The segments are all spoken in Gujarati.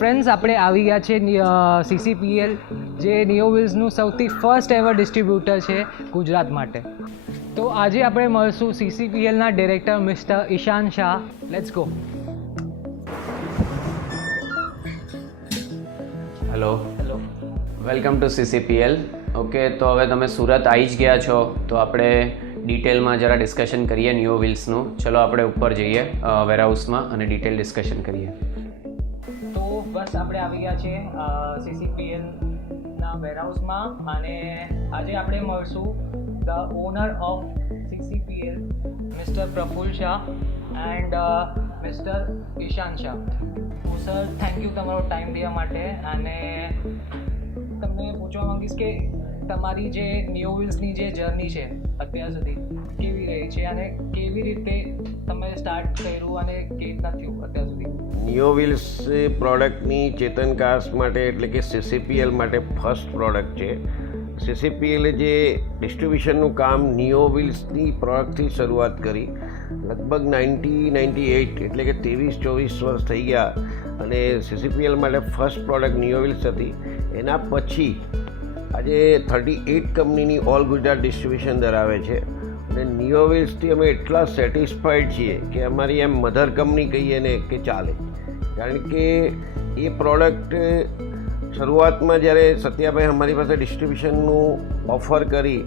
ફ્રેન્ડ્સ, આપણે આવી ગયા છે CCPL, જે નિયો વ્હીલ્સનું સૌથી ફર્સ્ટ એવર ડિસ્ટ્રીબ્યુટર છે ગુજરાત માટે. તો આજે આપણે મળશું CCPLના director mister Ishan Shah. Let's go. Hello, hello. Welcome to CCPL. Okay, તો હવે તમે સુરત આવી જ ગયા છો તો આપણે ડિટેલમાં જરા ડિસ્કશન કરીએ નિયો વ્હીલ્સનું. ચલો આપણે ઉપર જઈએ વેરહાઉસમાં અને ડિટેલ ડિસ્કશન કરીએ. તો બસ આપણે આવી ગયા છે CCPLના વેરહાઉસમાં અને આજે આપણે મળશું the owner of CCPL mister Praful Shah and mister Ishan Shah. તો સર, થેન્ક યુ તમારો ટાઈમ દેવા માટે. અને તમને પૂછવા માંગીશ કે તમારી જે નિયો વ્હીલ્સની જે જર્ની છે અત્યાર સુધી કેવી રહી છે અને કેવી રીતે તમે સ્ટાર્ટ કર્યું અને કેવી રીતના થયું અત્યાર સુધી? નિયો વ્હીલ્સ પ્રોડક્ટની ચેતન કાર્સ માટે એટલે કે CCPL માટે ફર્સ્ટ પ્રોડક્ટ છે. CCPLે જે ડિસ્ટ્રીબ્યુશનનું કામ નિયો વ્હીલ્સની પ્રોડક્ટથી શરૂઆત કરી. લગભગ 1998 એટલે કે 23-24 વર્ષ થઈ ગયા અને CCPL માટે ફર્સ્ટ પ્રોડક્ટ નિયો વ્હીલ્સ હતી. એના પછી આજે 38 કંપનીની ઓલ ગુજરાત ડિસ્ટ્રીબ્યુશન ધરાવે છે અને નિયો વ્હીલ્સથી અમે એટલા સેટિસ્ફાઈડ છીએ કે અમારી એમ મધર કંપની કહીએ ને કે ચાલે. કારણ કે એ પ્રોડક્ટ શરૂઆતમાં જ્યારે સત્યાભાઈ અમારી પાસે ડિસ્ટ્રીબ્યુશનનું ઓફર કરી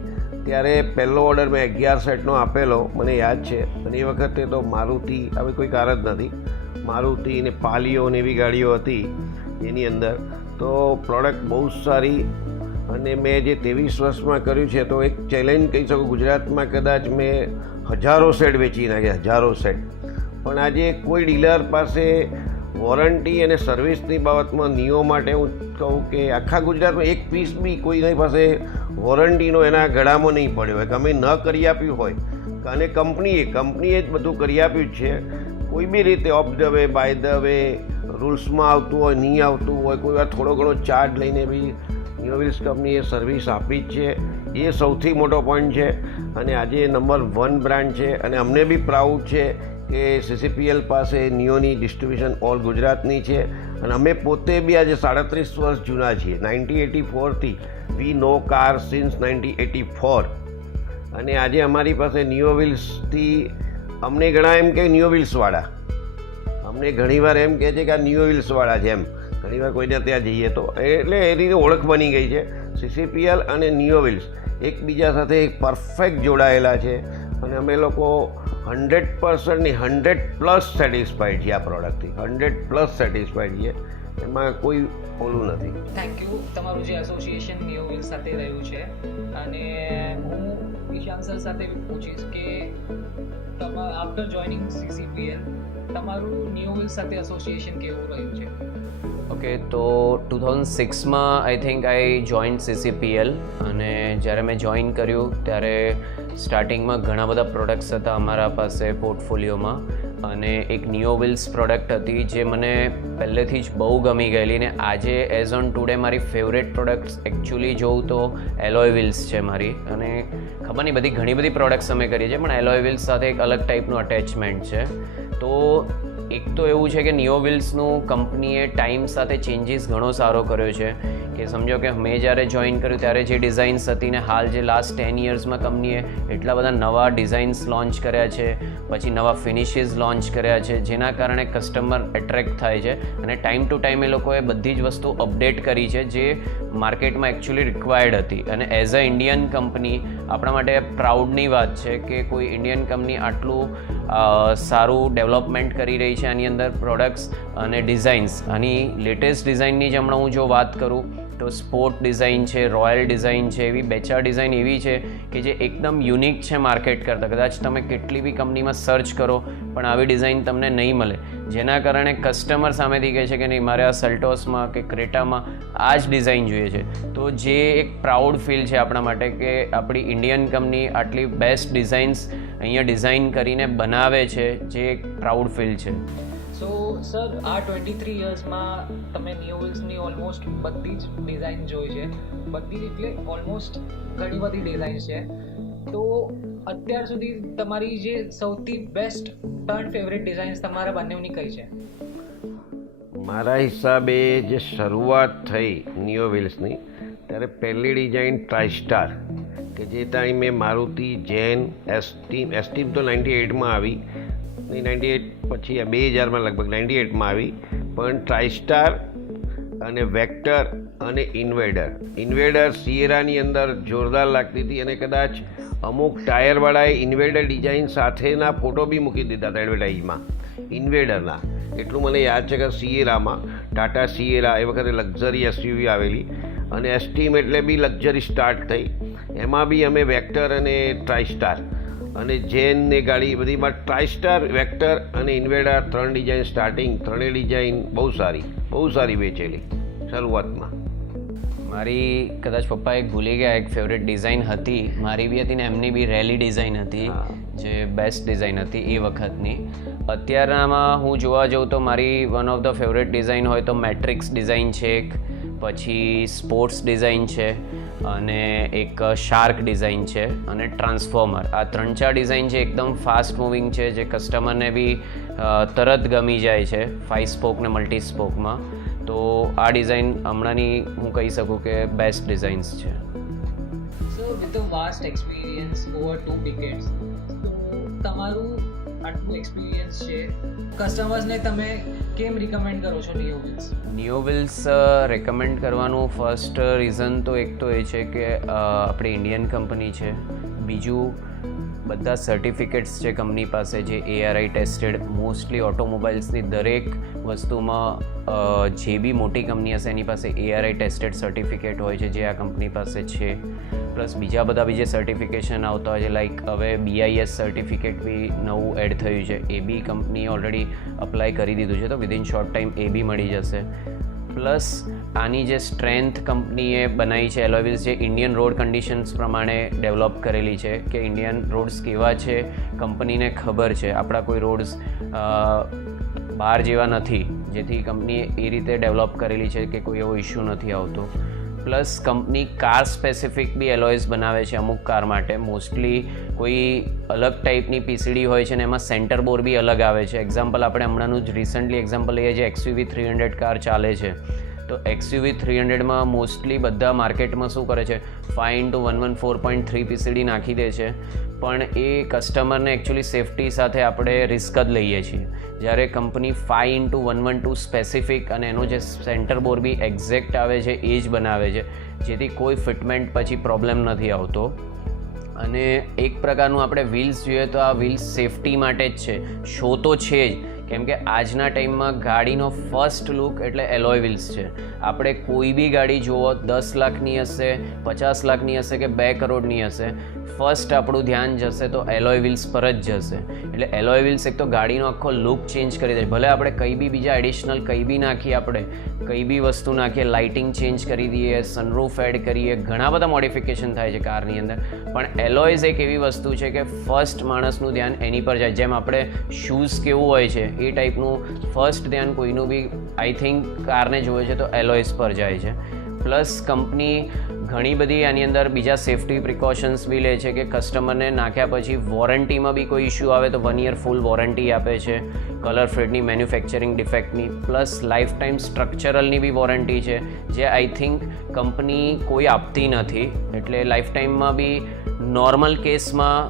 ત્યારે પહેલો ઓર્ડર મેં 11 સેટનો આપેલો, મને યાદ છે. અને એ વખતે તો મારુતિ હવે કોઈ કાર જ નથી, મારુતિ ને પાલિયો ને એવી ગાડીઓ હતી એની અંદર. તો પ્રોડક્ટ બહુ સારી અને મેં જે 23 વર્ષમાં કર્યું છે તો એક ચેલેન્જ કહી શકું, ગુજરાતમાં કદાચ મેં હજારો સેટ વેચી નાખ્યા, હજારો સેટ. પણ આજે કોઈ ડીલર પાસે વોરંટી અને સર્વિસની બાબતમાં નિયો માટે હું કહું કે આખા ગુજરાતમાં એક પીસ બી કોઈની પાસે વોરંટીનો એના ગળામાં નહીં પડ્યો હોય કે અમે ન કરી આપ્યું હોય. અને કંપનીએ જ બધું કરી આપ્યું જ છે. કોઈ બી રીતે off the way, by the way, રૂલ્સમાં આવતું હોય, નહીં આવતું હોય, કોઈ વાર થોડો ઘણો ચાર્જ લઈને બી નિયો વ્હીલ્સ કંપનીએ સર્વિસ આપી જ છે. એ સૌથી મોટો પોઈન્ટ છે અને આજે નંબર 1 બ્રાન્ડ છે. અને અમને બી પ્રાઉડ છે કે CCPL પાસે નિયોની ડિસ્ટ્રીબ્યુશન ઓલ ગુજરાતની છે. અને અમે પોતે બી આજે 37 વર્ષ જૂના છીએ. 1984થી વી નો કાર સિન્સ 1984. અને આજે અમારી પાસે નિયો વ્હીલ્સથી અમને ઘણા એમ કે નિયો વ્હીલ્સવાળા, અમને ઘણીવાર એમ કહે છે કે આ નિયો વ્હીલ્સવાળા છે એમ. ઘણીવાર કોઈને ત્યાં જઈએ તો એટલે એ રીતે ઓળખ બની ગઈ છે. CCPL અને નિયો વ્હીલ્સ એકબીજા સાથે પરફેક્ટ જોડાયેલા છે અને અમે લોકો 100% ની 100+ સેટિસ્ફાઈડ છીએ આ પ્રોડક્ટથી. 100+ સેટિસ્ફાઈડ છીએ, એમાં કોઈ ઓલું નથી. Thank you. તમારું જે એસોસિએશન નિયો વ્હીલ્સ સાથે રહ્યું છે અને હું ઈશાન સર સાથે પૂછીશ કે આફ્ટર જોઈનિંગ CCPL તમારું નિયો વ્હીલ્સ સાથે એસોસિએશન કેવું રહ્યું છે? ઓકે, તો 2006માં I think I joined CCPL. અને જ્યારે મેં જોઈન કર્યું ત્યારે સ્ટાર્ટિંગમાં ઘણા બધા પ્રોડક્ટ્સ હતા અમારા પાસે પોર્ટફોલિયોમાં અને એક નિયો વ્હીલ્સ પ્રોડક્ટ હતી જે મને પહેલેથી જ બહુ ગમી ગયેલી. ને આજે એઝ ઓન ટુડે મારી ફેવરેટ પ્રોડક્ટ્સ એકચ્યુઅલી જોઉં તો એલોય વ્હીલ્સ છે મારી. અને ખબર નહીં બધી ઘણી બધી પ્રોડક્ટ્સ અમે કરીએ છીએ પણ એલોય વ્હીલ્સ સાથે એક અલગ ટાઈપનું અટેચમેન્ટ છે. તો એક તો એવું છે કે નિયો વ્હીલ્સનું કંપનીએ ટાઈમ સાથે ચેન્જીસ ઘણો સારો કર્યો છે. કે સમજો કે મેં જ્યારે જોઈન કર્યું ત્યારે જે ડિઝાઇન્સ હતી ને હાલ જે લાસ્ટ 10 યર્સમાં કંપનીએ એટલા બધા નવા ડિઝાઇન્સ લોન્ચ કર્યા છે, પછી નવા ફિનિશિસ લોન્ચ કર્યા છે જેના કારણે કસ્ટમર એટ્રેક્ટ થાય છે. અને ટાઈમ ટુ ટાઈમ એ લોકોએ બધી જ વસ્તુ અપડેટ કરી છે જે માર્કેટમાં એકચ્યુઅલી રિક્વાયર્ડ હતી. અને એઝ અ ઇન્ડિયન કંપની આપણા માટે પ્રાઉડની વાત છે કે કોઈ ઇન્ડિયન કંપની આટલું સારું ડેવલપમેન્ટ કરી રહી છે આની અંદર પ્રોડક્ટ્સ અને ડિઝાઇન્સ. આની લેટેસ્ટ ડિઝાઇનની જ હમણાં હું જો વાત કરું તો સ્પોર્ટ ડિઝાઇન છે, રોયલ ડિઝાઇન છે, એવી 2-4 ડિઝાઇન એવી છે કે જે એકદમ યુનિક છે માર્કેટ કરતાં. કદાચ તમે કેટલી બી કંપનીમાં સર્ચ કરો પણ આવી ડિઝાઇન તમને નહીં મળે, જેના કારણે કસ્ટમર સામેથી કહે છે કે નહીં મારે આ સલ્ટોસમાં કે ક્રેટામાં આ જ ડિઝાઇન જોઈએ છે. તો જે એક પ્રાઉડ ફીલ છે આપણા માટે કે આપણી ઇન્ડિયન કંપની આટલી બેસ્ટ ડિઝાઇન્સ અહીંયા ડિઝાઇન કરીને બનાવે છે, જે એક પ્રાઉડ ફીલ છે. સો સર, આ 23 યર્સમાં તમે નિયો વ્હીલ્સની ઓલમોસ્ટ બધી જ ડિઝાઇન જોઈ છે, બધી એટલે ઓલમોસ્ટ ઘણી બધી ડિઝાઇન છે. તો અત્યાર સુધી તમારી જે સૌથી બેસ્ટ ટર્ન ફેવરેટ ડિઝાઇન્સ તમારા બંનેની કઈ છે? મારા હિસાબે જે શરૂઆત થઈ નિયો વ્હીલ્સની ત્યારે પહેલી ડિઝાઇન ટ્રાઇસ્ટાર કે જે ટાઈમે મારુતિ જેન એસ્ટીમ તો 98માં આવી નહીં, 98 પછી 2000માં લગભગ 98માં આવી, પણ ટ્રાઇસ્ટાર અને વેક્ટર અને ઇન્વેડર સિયેરાની અંદર જોરદાર લાગતી હતી અને કદાચ અમુક ટાયરવાળાએ ઇન્વેડર ડિઝાઇન સાથેના ફોટો બી મૂકી દીધા હતા એડવર્ટાઇઝમાં ઇન્વેડરના. એટલું મને યાદ છે કે સિયેરામાં ટાટા સિયેરા એ વખતે લક્ઝરી એસયુવી આવેલી અને એસ્ટીમ એટલે બી લક્ઝરી સ્ટાર્ટ થઈ, એમાં બી અમે વેક્ટર અને ટ્રાઇસ્ટાર અને જેનની ગાડી બધીમાં ટ્રાઇસ્ટાર, વેક્ટર અને ઇન્વેડર 3 ડિઝાઇન સ્ટાર્ટિંગ, ત્રણેય ડિઝાઇન બહુ સારી વેચેલી શરૂઆતમાં. મારી કદાચ પપ્પા એક ભૂલી ગયા એક ફેવરેટ ડિઝાઇન હતી, મારી બી હતી ને એમની બી રેલી ડિઝાઇન હતી જે બેસ્ટ ડિઝાઇન હતી એ વખતની. અત્યારમાં હું જોવા જાઉં તો મારી one of the favourite design હોય તો મેટ્રિક્સ ડિઝાઇન છે એક, પછી સ્પોર્ટ્સ ડિઝાઇન છે અને એક શાર્ક ડિઝાઇન છે અને ટ્રાન્સફોર્મર. આ 3-4 ડિઝાઇન છે એકદમ ફાસ્ટ મૂવિંગ છે જે કસ્ટમરને બી તરત ગમી જાય છે 5 સ્પોક ને મલ્ટી સ્પોકમાં. તો આ ડિઝાઇન હમણાંની હું કહી શકું કે બેસ્ટ ડિઝાઇન્સ છે. સો with a vast experience over 2 decades, તો તમારું આટલું એક્સપિરિયન્સ છે, કસ્ટમર્સને તમે કેમ રિકમેન્ડ કરો છો neo wheels? Neo wheels recommend કરવાનું ફર્સ્ટ રીઝન તો એક તો એ છે કે આપણી ઇન્ડિયન કંપની છે, બીજું બધા સર્ટિફિકેટ્સ છે કંપની પાસે જે ARI ટેસ્ટેડ, મોસ્ટલી ઓટોમોબાઈલ્સની દરેક વસ્તુમાં જે બી મોટી કંપની હશે એની પાસે ARI ટેસ્ટેડ સર્ટિફિકેટ હોય છે જે આ કંપની પાસે છે. પ્લસ બીજા બધા બી જે સર્ટિફિકેશન આવતા હોય છે લાઈક હવે BIS સર્ટિફિકેટ બી નવું એડ થયું છે, એ બી કંપનીએ ઓલરેડી અપ્લાય કરી દીધું છે, તો વિધિન શોર્ટ ટાઈમ એ બી મળી જશે. પ્લસ આની જે સ્ટ્રેન્થ કંપનીએ બનાવી છે એલોય વ્હીલ્સ જે ઇન્ડિયન રોડ કન્ડિશન્સ પ્રમાણે ડેવલપ કરેલી છે કે ઇન્ડિયન રોડ્સ કેવા છે કંપનીને ખબર છે, આપણા કોઈ રોડ્સ બહાર જેવા નથી, જેથી કંપનીએ એ રીતે ડેવલપ કરેલી છે કે કોઈ એવો ઇશ્યુ નથી આવતો. પ્લસ કંપની કાર સ્પેસિફિક બી એલોયસ બનાવે છે અમુક કાર માટે, મોસ્ટલી કોઈ અલગ ટાઈપની PCD હોય છે ને એમાં સેન્ટર બોર બી અલગ આવે છે. એક્ઝામ્પલ આપણે હમણાંનું જ રિસન્ટલી એક્ઝામ્પલ લઈએ જે XUV 300 કાર ચાલે છે, તો XUV 300માં મોસ્ટલી બધા માર્કેટમાં શું કરે છે 5x114.3 PCD નાખી દે છે, પણ એ કસ્ટમરને એકચ્યુઅલી સેફટી સાથે આપણે રિસ્ક જ લઈએ છીએ, જ્યારે કંપની 5x112 સ્પેસિફિક અને એનો જે સેન્ટર બોર બી એક્ઝેક્ટ આવે છે એ જ બનાવે છે, જેથી કોઈ ફિટમેન્ટ પછી પ્રોબ્લેમ નથી આવતો. અને એક પ્રકારનું આપણે વ્હીલ્સ જોઈએ તો આ વ્હીલ્સ સેફટી માટે જ છે, શો તો છે જ, કેમ કે આજના ટાઈમમાં ગાડીનો ફર્સ્ટ લુક એટલે એલોય વ્હીલ્સ છે. આપણે કોઈ બી ગાડી જુઓ 10 લાખની હશે, 50 લાખની હશે કે 2 કરોડની હશે, ફર્સ્ટ આપણું ધ્યાન જશે તો એલોય વ્હીલ્સ પર જ જશે. એટલે એલોય વ્હીલ્સ એક તો ગાડીનો આખો લુક ચેન્જ કરી દે. ભલે આપણે કંઈ બી બીજા એડિશનલ કંઈ બી નાખીએ, આપણે કંઈ બી વસ્તુ નાખીએ, લાઇટિંગ ચેન્જ કરી દઈએ, સનરૂફ એડ કરીએ, ઘણા બધા મોડિફિકેશન થાય છે કારની અંદર, પણ એલોયઝ એક એવી વસ્તુ છે કે ફર્સ્ટ માણસનું ધ્યાન એની પર જાય. જેમ આપણે શૂઝ કેવું હોય છે એ ટાઈપનું ફર્સ્ટ ધ્યાન કોઈનું બી આઈ થિંક કારને જોવે છે તો એલોયસ પર જાય છે. પ્લસ કંપની ઘણી બધી આની અંદર બીજા સેફટી પ્રિકોશન્સ બી લે છે કે કસ્ટમરને નાખ્યા પછી વોરંટીમાં બી કોઈ ઇશ્યુ આવે તો 1 યર ફૂલ વોરંટી આપે છે, કલર ફેડની, મેન્યુફેક્ચરિંગ ડિફેક્ટની, પ્લસ લાઈફ ટાઈમ સ્ટ્રક્ચરલની બી વોરંટી છે જે આઈ થિંક કંપની કોઈ આપતી નથી. એટલે લાઈફ ટાઈમમાં બી નોર્મલ કેસમાં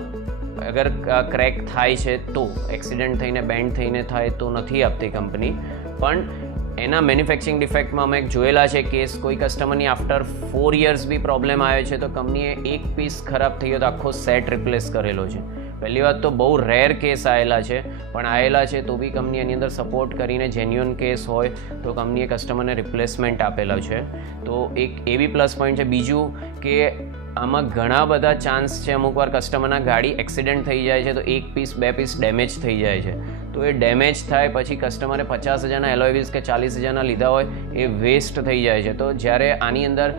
અગર ક્રેક થાય છે તો એક્સિડન્ટ થઈને બેન્ડ થઈને થાય તો નથી આપતી કંપની, પણ એના મેન્યુફેક્ચરિંગ ડિફેક્ટમાં અમે જોયેલા છે કેસ કોઈ કસ્ટમરની આફ્ટર 4 યર્સ બી પ્રોબ્લેમ આવ્યો છે તો કંપનીએ એક પીસ ખરાબ થઈ ગયો તો આખો સેટ રિપ્લેસ કરેલો છે. પહેલી વાત તો બહુ રેર કેસ આવેલા છે, પણ આવેલા છે તો બી કંપની એની અંદર સપોર્ટ કરીને જેન્યુઅન કેસ હોય તો કંપનીએ કસ્ટમરને રિપ્લેસમેન્ટ આપેલા છે, તો એક એ બી પ્લસ પોઈન્ટ છે. બીજું કે આમાં ઘણા બધા ચાન્સ છે, અમુક વાર કસ્ટમરના ગાડી એક્સિડન્ટ થઈ જાય છે તો 1 પીસ 2 પીસ ડેમેજ થઈ જાય છે, તો એ ડેમેજ થાય પછી કસ્ટમરે 50,000ના એલોય વ્હીલ્સ કે 40,000ના લીધા હોય એ વેસ્ટ થઈ જાય છે. તો જ્યારે આની અંદર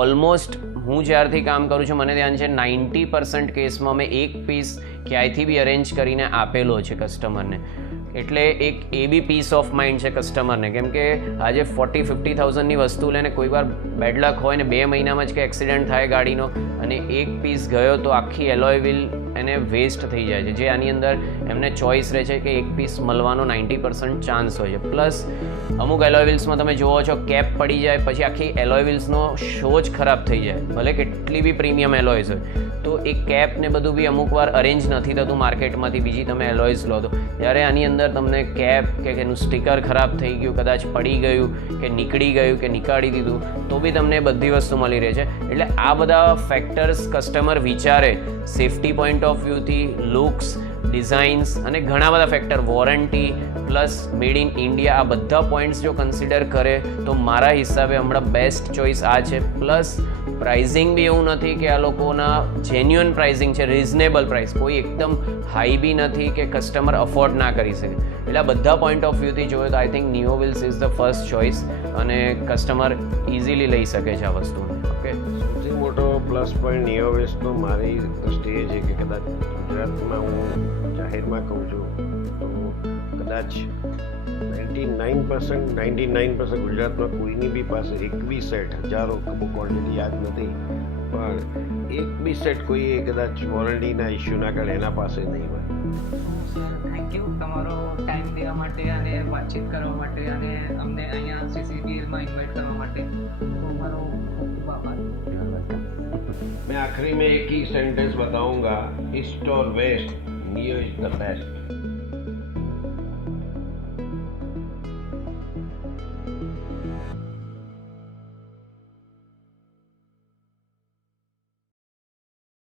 ઓલમોસ્ટ હું જ્યારથી કામ કરું છું મને ધ્યાન છે 90% કેસમાં મેં 1 પીસ ક્યાંયથી બી અરેન્જ કરીને આપેલો છે કસ્ટમરને. એટલે એક એ બી પીસ ઓફ માઇન્ડ છે કસ્ટમરને, કેમ કે આજે 40-50,000ની વસ્તુ લઈને કોઈ વાર બેડ લક હોય ને 2 મહિનામાં જ કે એક્સિડન્ટ થાય ગાડીનો અને 1 પીસ ગયો તો આખી એલોય વ્હીલ એને વેસ્ટ થઈ જાય છે, જે આની અંદર એમને ચોઇસ રહે છે કે એક પીસ મળવાનો 90% ચાન્સ હોય છે. પ્લસ અમુક એલોય વ્હીલ્સમાં તમે જુઓ છો કેપ પડી જાય પછી આખી એલોય વ્હીલ્સનો શો જ ખરાબ થઈ જાય, ભલે કેટલી બી પ્રીમિયમ એલોયસ હોય. તો એ કેપ ને બધું બી અમુક વાર અરેન્જ નથી થતું માર્કેટમાંથી, બીજી તમે એલોયસ લો તો. જ્યારે આની અંદર તમને કેપ કે એનું સ્ટીકર ખરાબ થઈ ગયું, કદાચ પડી ગયું કે નીકળી ગયું કે નીકાળી દીધું તો બી તમને બધી વસ્તુ મળી રહે છે. એટલે આ બધા ફેક્ટર્સ કસ્ટમર વિચારે સેફટી પોઈન્ટ ઓફ વ્યૂથી, લુક્સ, ડિઝાઇન્સ અને ઘણા બધા factor, warranty plus made in India, આ બધા પોઈન્ટ્સ જો કન્સિડર કરે તો મારા હિસાબે હમણાં બેસ્ટ ચોઇસ આ છે. પ્લસ પ્રાઇઝિંગ બી એવું નથી કે આ લોકોના જેન્યુઅન પ્રાઇઝિંગ છે, રિઝનેબલ પ્રાઇસ, કોઈ એકદમ હાઈ બી નથી કે કસ્ટમર અફોર્ડ ના કરી શકે. એટલે આ બધા પોઈન્ટ ઓફ વ્યૂથી જોઈએ તો I think neo wheels is the first choice અને કસ્ટમર ઇઝીલી લઈ શકે છે આ વસ્તુને. ઓકે, સૌથી મોટો પ્લસ પોઈન્ટ નિયો વ્હીલ્સનો મારી દ્રષ્ટિએ છે કે કદાચ ગુજરાતમાં હું જાહેરમાં કહું છું તો કદાચ 99% ગુજરાતમાં કોઈની બી પાસે એક બી સેટ, હજારો ક્વોન્ટિટી યાદ નથી, પણ એક બી સેટ કોઈએ કદાચ વોરંટીના ઇસ્યુના કારણે એના પાસે નહીં હોય. સર થેન્ક યુ તમારો ટાઈમ દેવા માટે અને વાતચીત કરવા માટે અને અમને અહીંયા CCPLમાં ઇન્વાઇટ કરવા માટે તમારો ખૂબ ખૂબ આભાર. मैं आखिरी में एक ही सेंटेंस बताऊंगा, ईस्ट और west, Neo is the best.